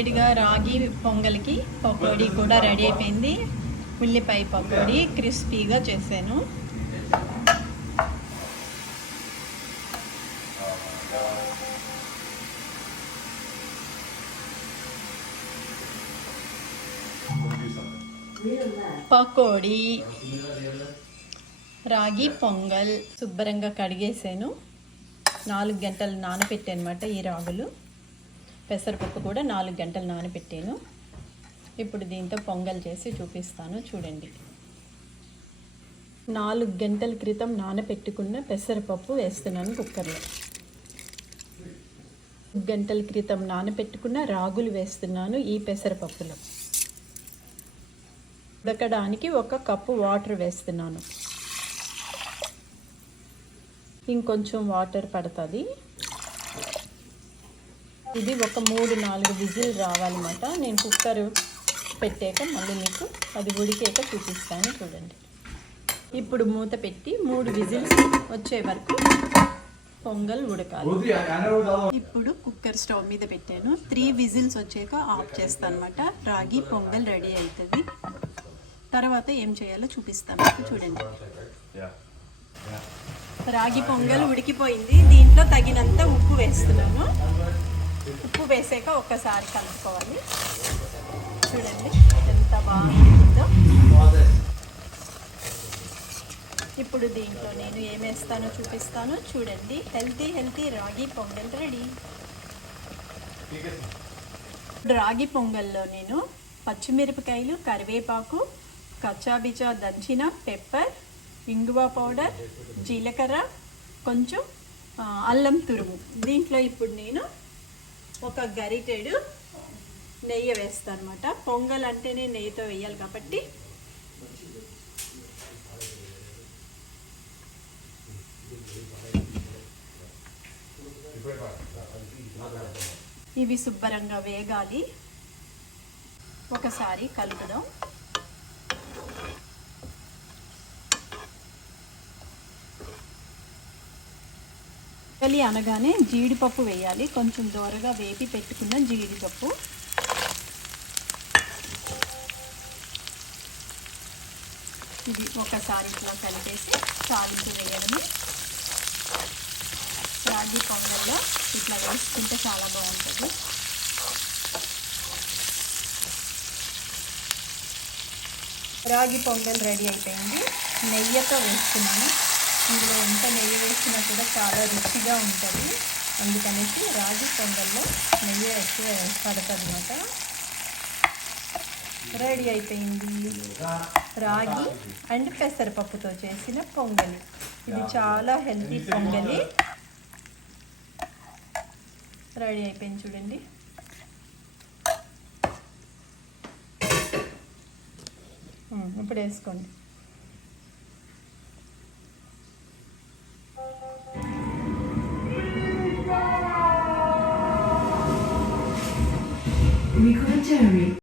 రెడీగా రాగి పొంగల్కి పకోడీ కూడా రెడీ అయిపోయింది. ఉల్లిపాయ పకోడీ క్రిస్పీగా చేశాను. పకోడీ, రాగి పొంగల్ శుభ్రంగా కడిగేసాను. 4 గంటలు నానబెట్టానమాట ఈ రాగులు. పెసరపప్పు కూడా 4 గంటలు నానబెట్టాను. ఇప్పుడు దీంతో పొంగల్ చేసి చూపిస్తాను చూడండి. 4 గంటల క్రితం నానబెట్టుకున్న పెసరపప్పు వేస్తున్నాను కుక్కర్లో. 4 గంటల క్రితం నానబెట్టుకున్న రాగులు వేస్తున్నాను ఈ పెసరపప్పులో. ఉడకడానికి 1 కప్పు వాటర్ వేస్తున్నాను. ఇంకొంచెం వాటర్ పడుతుంది. ఇది ఒక 3-4 విజిల్ రావాలన్నమాట. నేను కుక్కర్ పెట్టాక మళ్ళీ మీకు అది ఉడికాక చూపిస్తాను చూడండి. ఇప్పుడు మూత పెట్టి 3 విజిల్స్ వచ్చే వరకు పొంగల్ ఉడకాలి. ఇప్పుడు కుక్కర్ స్టవ్ మీద పెట్టాను. 3 విజిల్స్ వచ్చాక ఆఫ్ చేస్తాను అనమాట. రాగి పొంగల్ రెడీ అవుతుంది. తర్వాత ఏం చేయాలో చూపిస్తాను చూడండి. రాగి పొంగల్ ఉడికిపోయింది. దీంట్లో తగినంత ఉప్పు వేస్తున్నాను. ఉప్పు వేసాక ఒక్కసారి కలుపుకోవాలి. చూడండి ఎంత బాగా ఉడికిందో. ఇప్పుడు దీంట్లో నేను ఏం వేస్తానో చూపిస్తాను చూడండి. హెల్తీ రాగి పొంగల్ రెడీ. రాగి పొంగల్లో నేను పచ్చిమిరపకాయలు, కరివేపాకు, కచ్చాబిచ్చా దంచిన పెప్పర్, ఇంగువ పౌడర్, జీలకర్ర, కొంచెం అల్లం తురుము. దీంట్లో ఇప్పుడు నేను 1 గరిటెడు నెయ్యి వేస్తాను అనమాట. పొంగల్ అంటేనే నెయ్యితో వేయాలి కాబట్టి ఇవి శుభ్రంగా వేగాలి. ఒకసారి కలుపుదాం. పొంగలి అనగానే జీడిపప్పు వేయాలి. కొంచెం దోరగా వేపి పెట్టుకున్న జీడిపప్పు. ఇది ఒకసారి ఇట్లా కలిపేసి తాలింపు వేయడమే. రాగి పొంగల్లో ఇట్లా వేసుకుంటే చాలా బాగుంటుంది. రాగి పొంగల్ రెడీ అయిపోయింది. నెయ్యితో వేసుకున్నాను. ఇందులో ఎంత నెయ్యి వేసినా కూడా చాలా రుచిగా ఉంటుంది. అందుకనేసి రాగి పొంగల్లో నెయ్యి ఎక్కువ పడుతుంది అన్నమాట. రెడీ అయిపోయింది రాగి అండ్ పెసరపప్పుతో చేసిన పొంగలి. ఇది చాలా హెల్తీ పొంగలి. రెడీ అయిపోయింది చూడండి. ఇప్పుడు వేసుకోండి. We couldn't